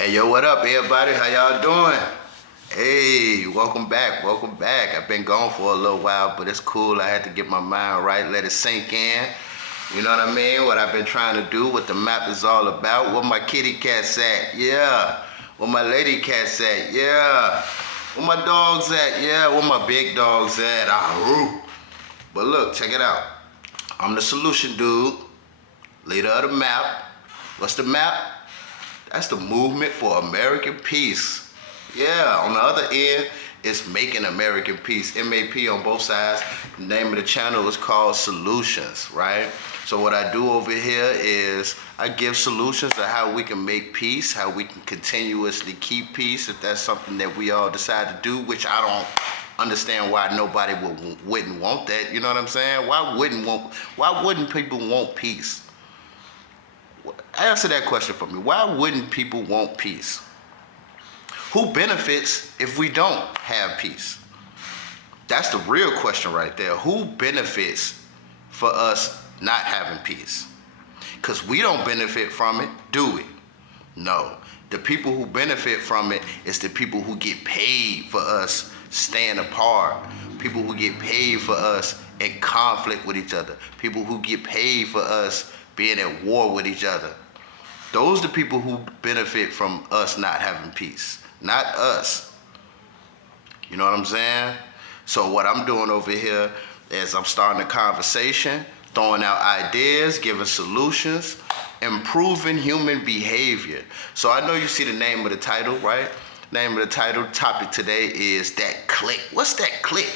Hey, yo, what up, everybody? How y'all doing? Hey, welcome back, welcome back. I've been gone for a little while, but it's cool. I had to get my mind right, let it sink in. You know what I mean? What I've been trying to do, what the map is all about, where my kitty cats at, yeah. Where my lady cats at, yeah. Where my dogs at, yeah. Where my big dogs at, ah. But look, check it out. I'm the solution dude, leader of the map. What's the map? That's the movement for American peace. Yeah, on the other end, it's making American peace. MAP on both sides. The name of the channel is called Solutions, right? So what I do over here is I give solutions to how we can make peace, how we can continuously keep peace, if that's something that we all decide to do, which I don't understand why nobody wouldn't want that. You know what I'm saying? Why wouldn't people want peace? Answer that question for me. Why wouldn't people want peace? Who benefits if we don't have peace? That's the real question right there. Who benefits for us not having peace? Because we don't benefit from it, do we? No. The people who benefit from it is the people who get paid for us staying apart. People who get paid for us in conflict with each other. People who get paid for us being at war with each other. Those are the people who benefit from us not having peace, not us. You know what I'm saying? So what I'm doing over here is I'm starting a conversation, throwing out ideas, giving solutions, improving human behavior. So I know you see the name of the title, right? Name of the title, topic today is that click. What's that click?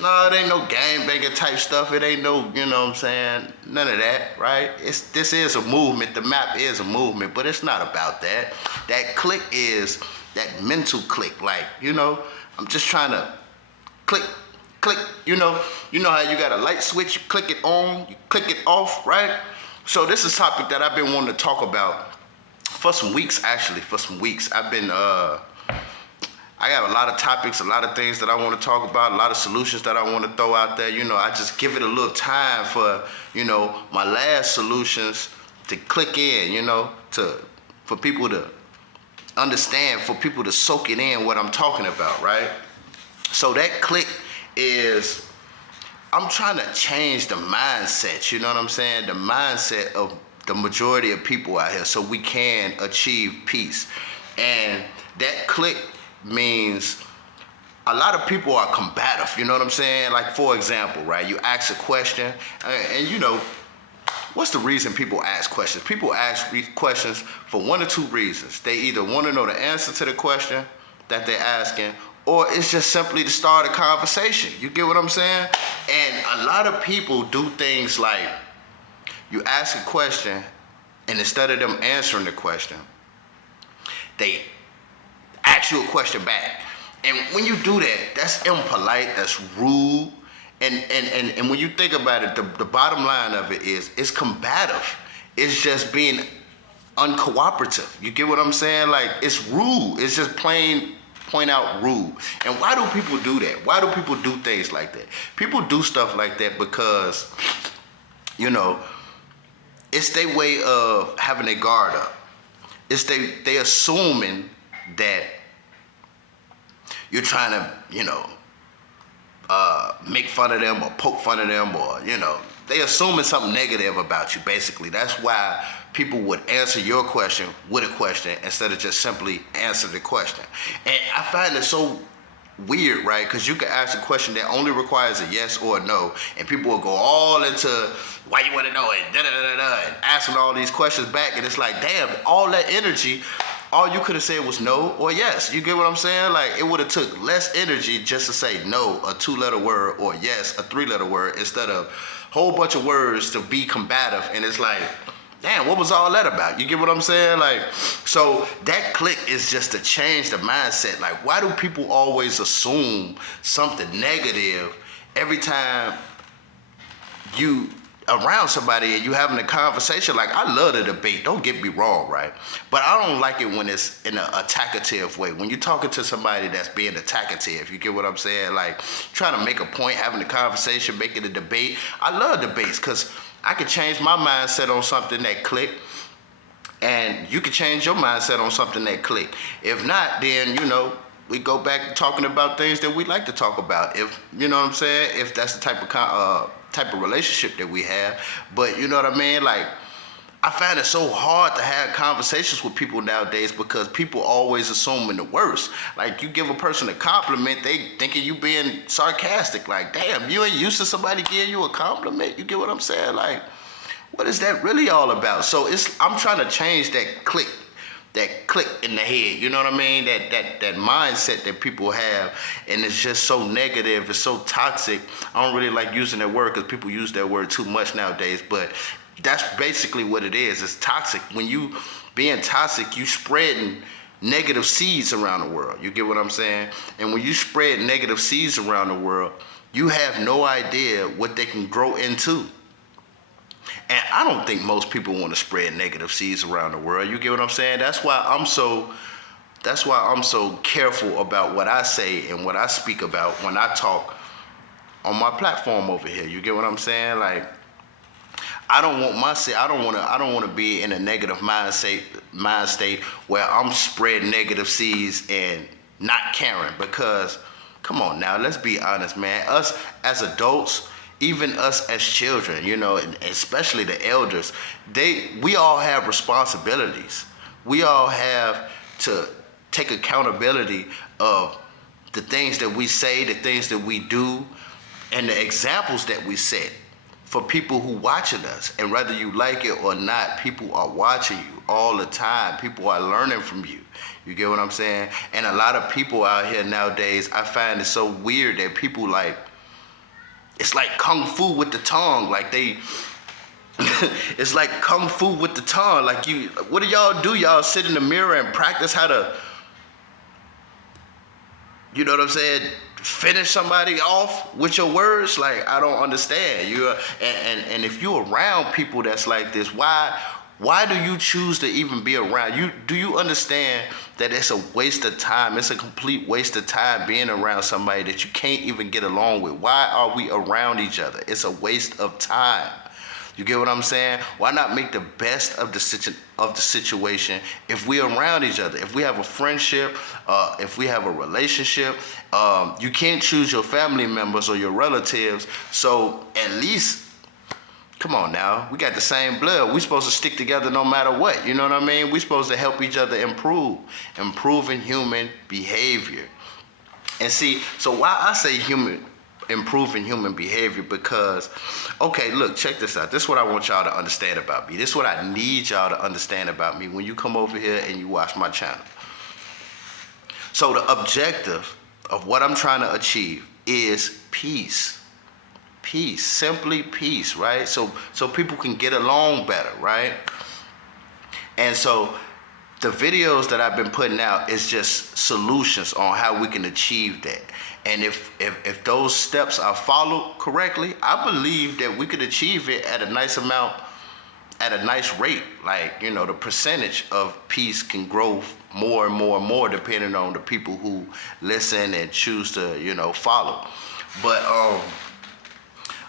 No, it ain't no gangbanging type stuff. It ain't no, you know what I'm saying, none of that, right? This is a movement. The map is a movement, but it's not about that. That click is that mental click. Like, you know, I'm just trying to click, you know how you got a light switch, you click it on, you click it off, right? So this is a topic that I've been wanting to talk about for some weeks, actually, I've been, I got a lot of topics, a lot of things that I want to talk about, a lot of solutions that I want to throw out there. You know, I just give it a little time for, you know, my last solutions to click in, you know, for people to understand, for people to soak it in what I'm talking about, right? So that click is, I'm trying to change the mindset, you know what I'm saying? The mindset of the majority of people out here so we can achieve peace. And that click means a lot of people are combative, you know what I'm saying? Like, for example, right, you ask a question, and you know, what's the reason people ask questions? People ask questions for one or two reasons. They either want to know the answer to the question that they're asking, or it's just simply to start a conversation. You get what I'm saying? And a lot of people do things like, you ask a question, and instead of them answering the question, they ask you a question back. And when you do that, that's impolite, that's rude. And when you think about it, the bottom line of it is, it's combative. It's just being uncooperative. You get what I'm saying? Like, it's rude. It's just plain point out rude. And why do people do that? Why do people do things like that? People do stuff like that because, you know, it's their way of having their guard up. It's they assuming that you're trying to, you know, make fun of them or poke fun of them, or, you know, they assuming something negative about you, basically. That's why people would answer your question with a question instead of just simply answer the question. And I find it so weird, right? Because you can ask a question that only requires a yes or a no, and people will go all into why you want to know it, and asking all these questions back, and it's like, damn, all that energy, all you could have said was no or yes. You get what I'm saying? Like, it would have took less energy just to say no, a 2-letter word, or yes, a 3-letter word, instead of a whole bunch of words to be combative. And it's like, damn, what was all that about? You get what I'm saying? Like, so that click is just to change the mindset. Like, why do people always assume something negative every time you around somebody and you having a conversation? Like, I love the debate, don't get me wrong, right? But I don't like it when it's in an attackative way. When you're talking to somebody that's being attackative, you get what I'm saying? Like, trying to make a point, having a conversation, making a debate. I love debates because I can change my mindset on something that click, and you can change your mindset on something that click. If not, then we go back to talking about things that we like to talk about. If you know what I'm saying, if that's the type of relationship that we have. But you know what I mean, like. I find it so hard to have conversations with people nowadays because people always assuming the worst. Like you give a person a compliment, they thinking you being sarcastic. Like, damn, you ain't used to somebody giving you a compliment. You get what I'm saying? Like, what is that really all about? So I'm trying to change that click in the head. You know what I mean? That mindset that people have, and it's just so negative. It's so toxic. I don't really like using that word because people use that word too much nowadays, but that's basically what it is. It's toxic. When you being toxic, you spreading negative seeds around the world. You get what I'm saying? And when you spread negative seeds around the world, you have no idea what they can grow into. And I don't think most people want to spread negative seeds around the world. You get what I'm saying? That's why I'm so careful about what I say and what I speak about when I talk on my platform over here. You get what I'm saying? Like, I don't want to be in a negative mind state where I'm spreading negative seeds and not caring. Because, come on now, let's be honest, man. Us as adults, even us as children, and especially the elders, we all have responsibilities. We all have to take accountability of the things that we say, the things that we do, and the examples that we set for people who watching us. And whether you like it or not, people are watching you all the time. People are learning from you. You get what I'm saying? And a lot of people out here nowadays, I find it so weird that people it's like kung fu with the tongue. Like it's like kung fu with the tongue. Like what do y'all do? Y'all sit in the mirror and practice how to, you know what I'm saying, finish somebody off with your words? Like, I don't understand. And if you're around people that's like this, why do you choose to even be around? Do you understand that it's a waste of time? It's a complete waste of time being around somebody that you can't even get along with. Why are we around each other? It's a waste of time. You get what I'm saying? Why not make the best of the situation if we're around each other? If we have a friendship, if we have a relationship, you can't choose your family members or your relatives. So at least, come on now, we got the same blood. We're supposed to stick together no matter what. You know what I mean? We're supposed to help each other improving human behavior. And see, so why I say improving human behavior, because, okay, look, check this out. This is what I want y'all to understand about me. This is what I need y'all to understand about me when you come over here and you watch my channel. So the objective of what I'm trying to achieve is peace. Peace, simply peace, right? So people can get along better, right? And so the videos that I've been putting out is just solutions on how we can achieve that. And if those steps are followed correctly, I believe that we could achieve it at a nice amount, at a nice rate. Like, the percentage of peace can grow more and more and more depending on the people who listen and choose to, follow. But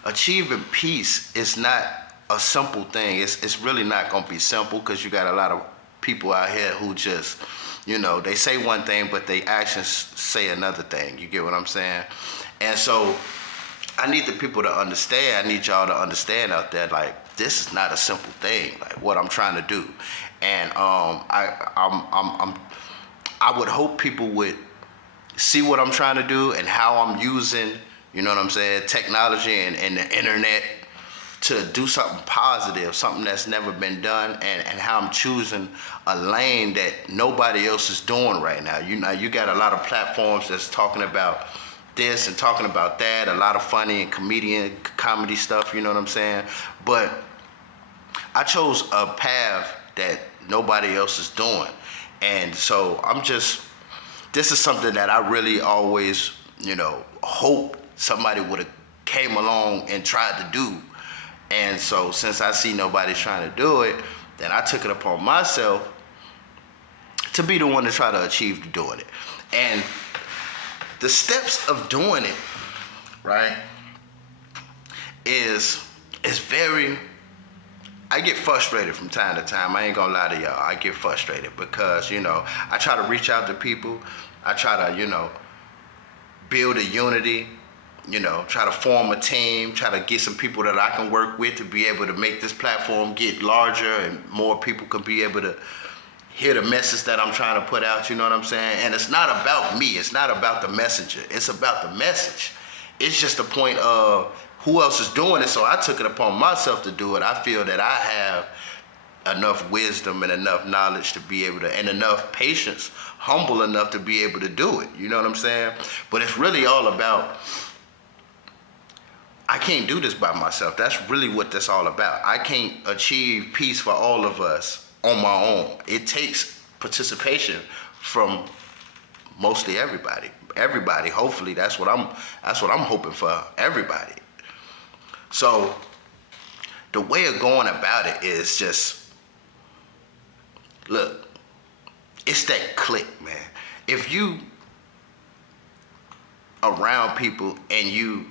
achieving peace is not a simple thing. It's really not gonna be simple, because you got a lot of people out here who just, they say one thing, but they actions say another thing. You get what I'm saying? And so I need the people to understand. I need y'all to understand out there, like, this is not a simple thing, like what I'm trying to do. And I would hope people would see what I'm trying to do and how I'm using, technology and the internet to do something positive, something that's never been done, and how I'm choosing a lane that nobody else is doing right now. You got a lot of platforms that's talking about this and talking about that, a lot of funny and comedy stuff, you know what I'm saying? But I chose a path that nobody else is doing. And so this is something that I really always, hope somebody would have came along and tried to do. And so since I see nobody trying to do it, then I took it upon myself to be the one to try to achieve doing it. And the steps of doing it, right, is very I get frustrated from time to time. I ain't gonna lie to y'all. I get frustrated because, I try to reach out to people. I try to, build a unity, try to form a team, try to get some people that I can work with to be able to make this platform get larger and more people can be able to hear the message that I'm trying to put out, you know what I'm saying? And it's not about me. It's not about the messenger. It's about the message. It's just the point of who else is doing it, so I took it upon myself to do it. I feel that I have enough wisdom and enough knowledge to be able to, and enough patience, humble enough to be able to do it. You know what I'm saying? But it's really all about, I can't do this by myself. That's really what that's all about. I can't achieve peace for all of us on my own. It takes participation from mostly everybody. Everybody, hopefully, that's what I'm hoping for, everybody. So the way of going about it is just, look, it's that click, man. If you around people and you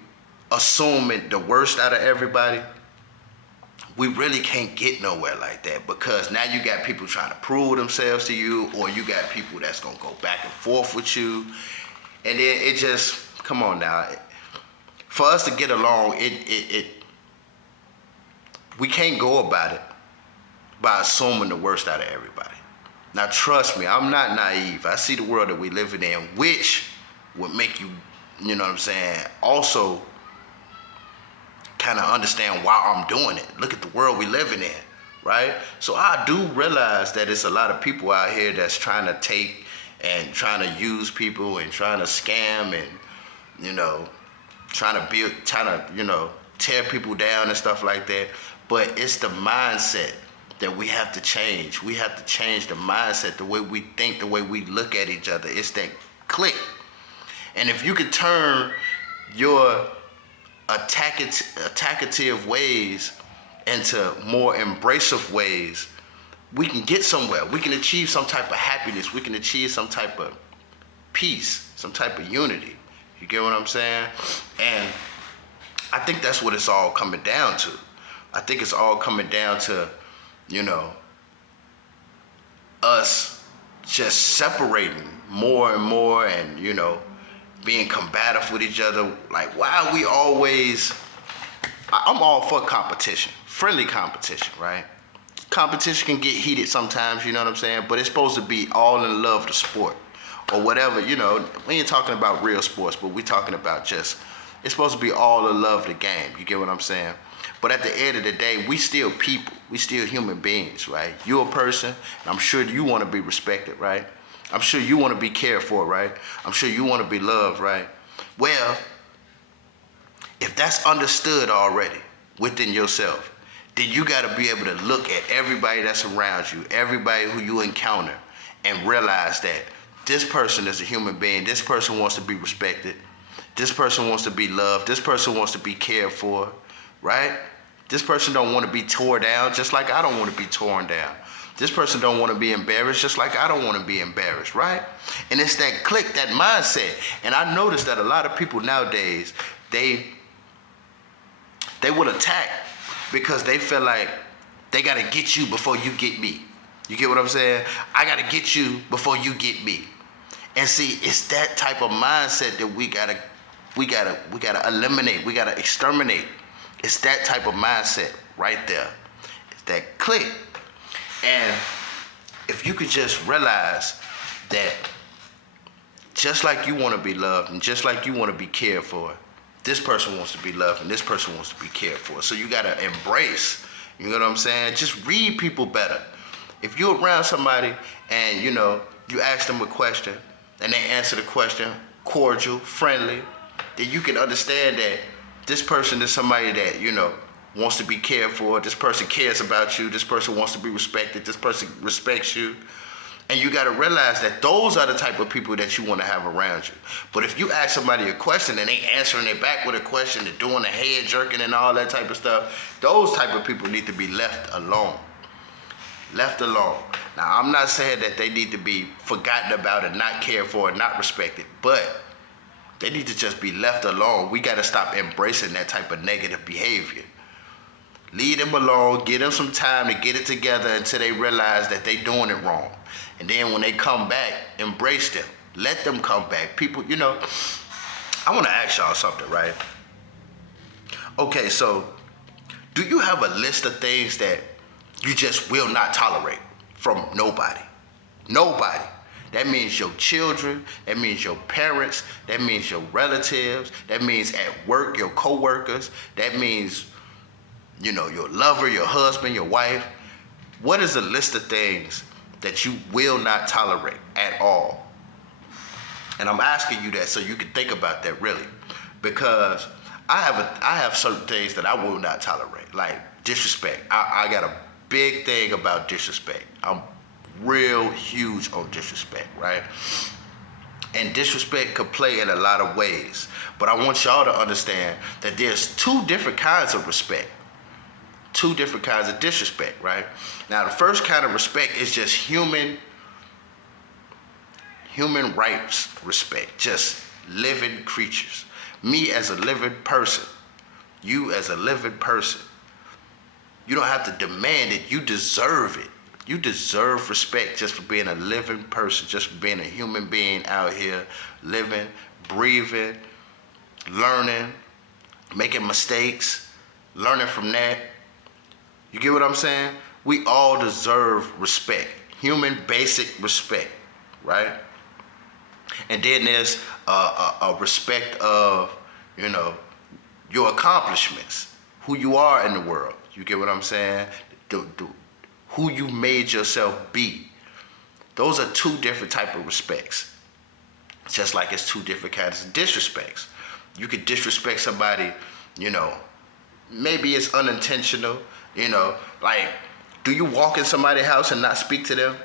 assuming the worst out of everybody, we really can't get nowhere like that, because now you got people trying to prove themselves to you, or you got people that's gonna go back and forth with you, and then it just, come on now. For us to get along, we can't go about it by assuming the worst out of everybody. Now trust me, I'm not naive. I see the world that we living in, which would make you, you know what I'm saying, also kind of understand why I'm doing it. Look at the world we living in, right? So I do realize that it's a lot of people out here that's trying to take and trying to use people and trying to scam and, trying to tear people down and stuff like that. But it's the mindset that we have to change. We have to change the mindset, the way we think, the way we look at each other. It's that click. And if you could turn your attackative ways into more embracive ways, we can get somewhere. We can achieve some type of happiness. We can achieve some type of peace, some type of unity. You get what I'm saying? And I think that's what it's all coming down to. I think it's all coming down to, us just separating more and more and, being combative with each other. Like, why are we always, I'm all for competition, friendly competition, right? Competition can get heated sometimes, you know what I'm saying? But it's supposed to be all in love of the sport or whatever, we ain't talking about real sports, but we talking about just, it's supposed to be all in love of the game, you get what I'm saying? But at the end of the day, we still people, we still human beings, right? You're a person, and I'm sure you want to be respected, right? I'm sure you want to be cared for, right? I'm sure you want to be loved, right? Well, if that's understood already within yourself, then you got to be able to look at everybody that's around you, everybody who you encounter, and realize that this person is a human being. This person wants to be respected. This person wants to be loved. This person wants to be cared for, right? This person don't want to be torn down, just like I don't want to be torn down. This person don't want to be embarrassed, just like I don't want to be embarrassed, right? And it's that click, that mindset. And I noticed that a lot of people nowadays, they will attack because they feel like they got to get you before you get me. You get what I'm saying? I got to get you before you get me. And see, it's that type of mindset that we gotta eliminate. We gotta exterminate. It's that type of mindset right there. It's that click. And if you could just realize that just like you want to be loved and just like you want to be cared for, this person wants to be loved and this person wants to be cared for. So you gotta embrace. You know what I'm saying? Just read people better. If you're around somebody and you ask them a question and they answer the question cordial, friendly, then you can understand that this person is somebody that, wants to be cared for. This person cares about you. This person wants to be respected. This person respects you. And you got to realize that those are the type of people that you want to have around you. But if you ask somebody a question and they answering it back with a question, they're doing the head jerking and all that type of stuff, those type of people need to be left alone. Left alone. Now, I'm not saying that they need to be forgotten about and not cared for and not respected, but they need to just be left alone. We got to stop embracing that type of negative behavior. Leave them alone. Give them some time to get it together until they realize that they doing it wrong. And then when they come back, embrace them. Let them come back. People, I want to ask y'all something, right? Okay, so do you have a list of things that you just will not tolerate from nobody? Nobody. That means your children, that means your parents, that means your relatives, that means at work, your co-workers, that means, your lover, your husband, your wife. What is a list of things that you will not tolerate at all? And I'm asking you that so you can think about that really, because I have certain things that I will not tolerate, like disrespect. I got a big thing about disrespect. I'm real huge on disrespect, right? And disrespect could play in a lot of ways, but I want y'all to understand that there's two different kinds of respect, two different kinds of disrespect, right? Now, the first kind of respect is just human rights respect, just living creatures. Me as a living person, you as a living person. You don't have to demand it, you deserve it. You deserve respect just for being a living person, just for being a human being out here, living, breathing, learning, making mistakes, learning from that. You get what I'm saying? We all deserve respect, human basic respect, right? And then there's a respect of, your accomplishments, who you are in the world. You get what I'm saying? Who you made yourself be. Those are two different type of respects. Just like it's two different kinds of disrespects. You could disrespect somebody, maybe it's unintentional, like, do you walk in somebody's house and not speak to them?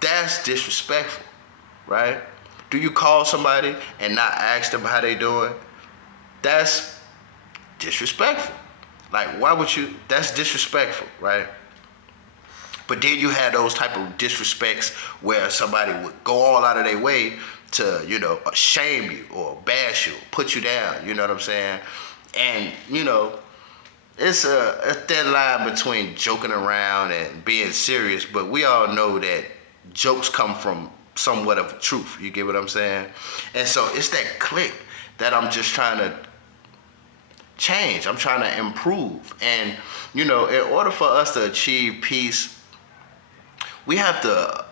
That's disrespectful, right? Do you call somebody and not ask them how they doing? That's disrespectful. Like, why would you? That's disrespectful, right? But then you had those type of disrespects where somebody would go all out of their way to, shame you or bash you, put you down, you know what I'm saying? And, it's a thin line between joking around and being serious, but we all know that jokes come from somewhat of truth, you get what I'm saying? And so it's that click that I'm just trying to change. I'm trying to improve. And, in order for us to achieve peace, we have to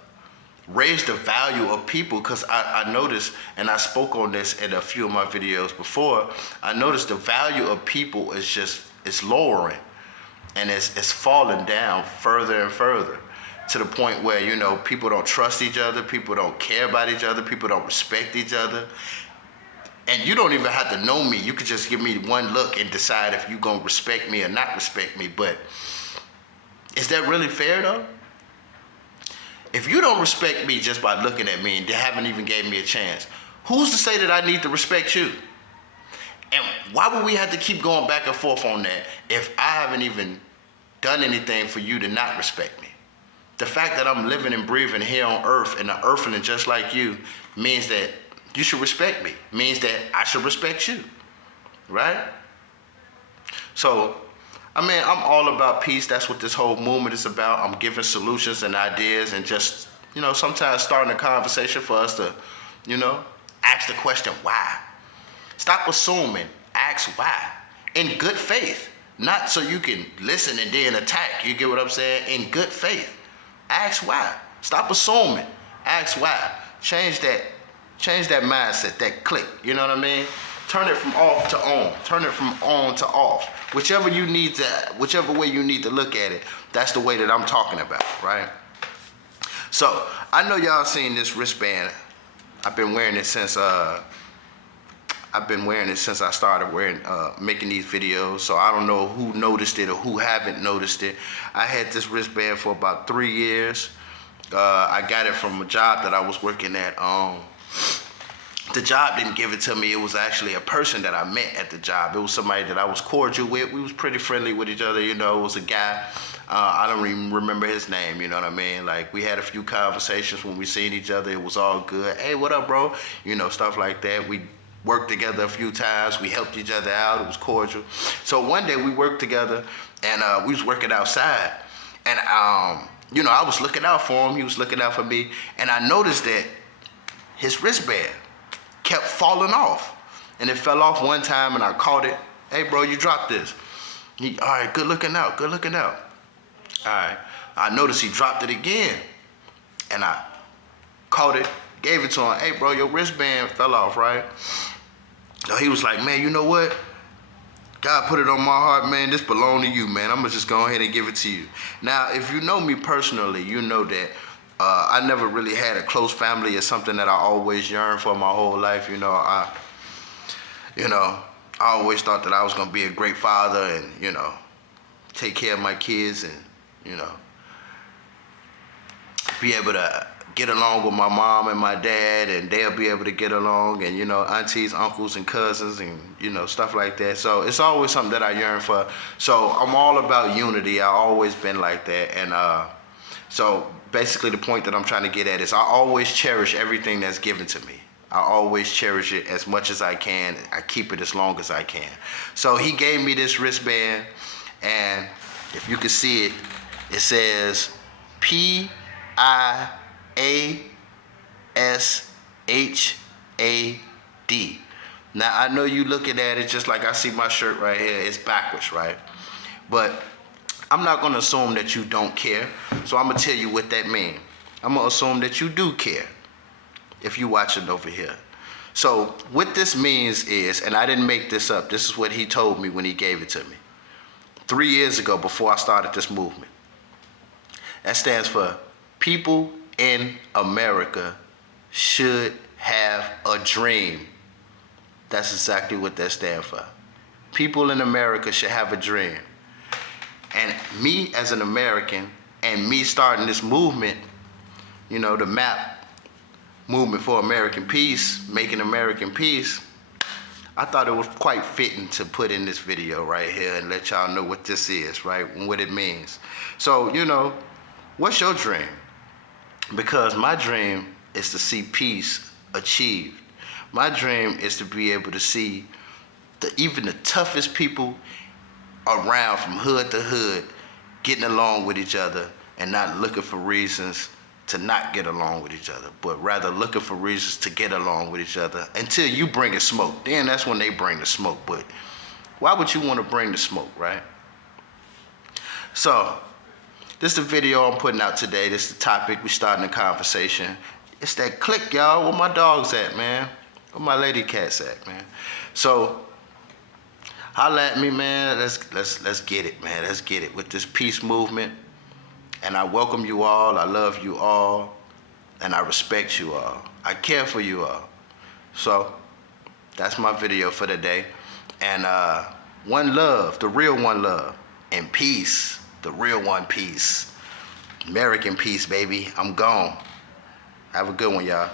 raise the value of people, because I noticed, and I spoke on this in a few of my videos before, I noticed the value of people it's lowering, and it's falling down further and further, to the point where, people don't trust each other, people don't care about each other, people don't respect each other. And you don't even have to know me. You could just give me one look and decide if you're going to respect me or not respect me. But is that really fair, though? If you don't respect me just by looking at me and they haven't even gave me a chance, who's to say that I need to respect you? And why would we have to keep going back and forth on that if I haven't even done anything for you to not respect me? The fact that I'm living and breathing here on earth and an earthling just like you means that you should respect me, means that I should respect you, right? So, I'm all about peace. That's what this whole movement is about. I'm giving solutions and ideas and just, sometimes starting a conversation for us to, ask the question, why? Stop assuming, ask why. In good faith, not so you can listen and then attack. You get what I'm saying? In good faith, ask why. Stop assuming, ask why. Change that mindset, that click, you know what I mean? Turn it from off to on. Turn it from on to off. Whichever way you need to look at it, that's the way that I'm talking about, right? So, I know y'all seen this wristband. I've been wearing it since I started making these videos. So I don't know who noticed it or who haven't noticed it. I had this wristband for about 3 years. I got it from a job that I was working at. The job didn't give it to me. It was actually a person that I met at the job. It was somebody that I was cordial with. We was pretty friendly with each other, It was a guy. I don't even remember his name, you know what I mean? Like, we had a few conversations when we seen each other. It was all good. Hey, what up, bro? Stuff like that. We worked together a few times. We helped each other out. It was cordial. So one day we worked together, and we was working outside. And, you know, I was looking out for him. He was looking out for me. And I noticed that his wristband kept falling off. And it fell off one time, and I caught it. Hey, bro, you dropped this. All right, good looking out, good looking out. All right, I noticed he dropped it again. And I caught it, gave it to him. Hey, bro, your wristband fell off, right? So he was like, man, you know what? God put it on my heart, man. This belong to you, man. I'm gonna just go ahead and give it to you. Now, if you know me personally, you know that I never really had a close family. It's something that I always yearned for my whole life. I always thought that I was gonna be a great father and, take care of my kids and, be able to get along with my mom and my dad, and they'll be able to get along, and aunties, uncles, and cousins, and stuff like that. So it's always something that I yearn for. So I'm all about unity. I've always been like that. And so basically the point that I'm trying to get at is I always cherish everything that's given to me. I always cherish it as much as I can. I keep it as long as I can. So he gave me this wristband, and if you can see it, it says PIASHAD. Now, I know you looking at it just like I see my shirt right here. It's backwards, right? But I'm not going to assume that you don't care. So I'm going to tell you what that means. I'm going to assume that you do care if you watching over here. So what this means is, and I didn't make this up, this is what he told me when he gave it to me 3 years ago before I started this movement. That stands for People in America Should Have a Dream. That's exactly what that stands for. People in America should have a dream. And me as an American, and me starting this movement, the MAP, Movement for American Peace, Making American Peace, I thought it was quite fitting to put in this video right here and let y'all know what this is, right? And what it means. So, what's your dream? Because my dream is to see peace achieved. My dream is to be able to see even the toughest people around from hood to hood getting along with each other and not looking for reasons to not get along with each other, but rather looking for reasons to get along with each other until you bring a smoke. Then that's when they bring the smoke. But why would you want to bring the smoke, right? So this is the video I'm putting out today. This is the topic. We starting the conversation. It's that click, y'all. Where my dogs at, man? Where my lady cats at, man? So holla at me, man. Let's get it, man. Let's get it with this peace movement. And I welcome you all. I love you all. And I respect you all. I care for you all. So that's my video for today. And one love, the real one love. And peace, the real one peace. American peace, baby. I'm gone. Have a good one, y'all.